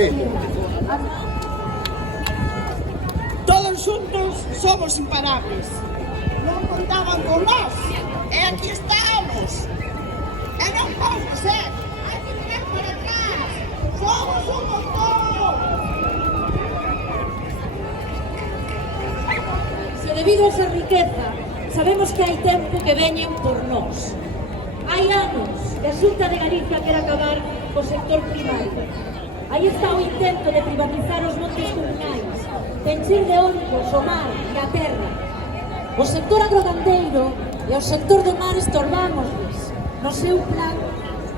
qué? Todos xuntos somos imparables. Non contaban con nós, e aquí estamos. E non podemos ser, hai que tirar para atrás. Somos un montón. Se debido a esa riqueza, sabemos que hai tempo que veñen por nós. Hai anos que a Xunta de Galicia quere acabar co sector primario. Aí está o intento de privatizar os montes comunais, de encher de eólicos o mar e a terra. O sector agrogandeiro e o sector do mar estorbámosles no seu plan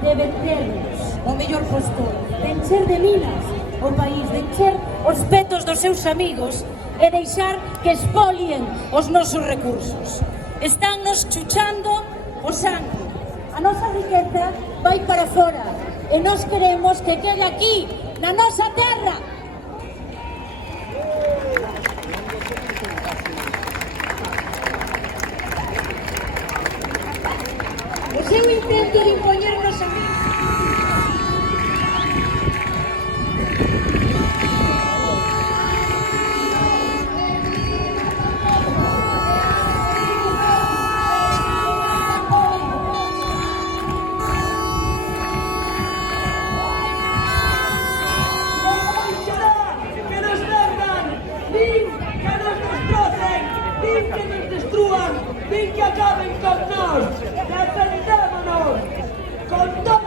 de vendernos o mellor postor, de encher de minas o país, de encher os petos dos seus amigos e deixar que expolien os nosos recursos. Están nos chuchando o sangue. A nosa riqueza vai para fora e nós queremos que quede aquí, na nosa terra. O seu intento de impoñernos a mí que nos destrúan, din que acaben con nós, defendémonos con todo.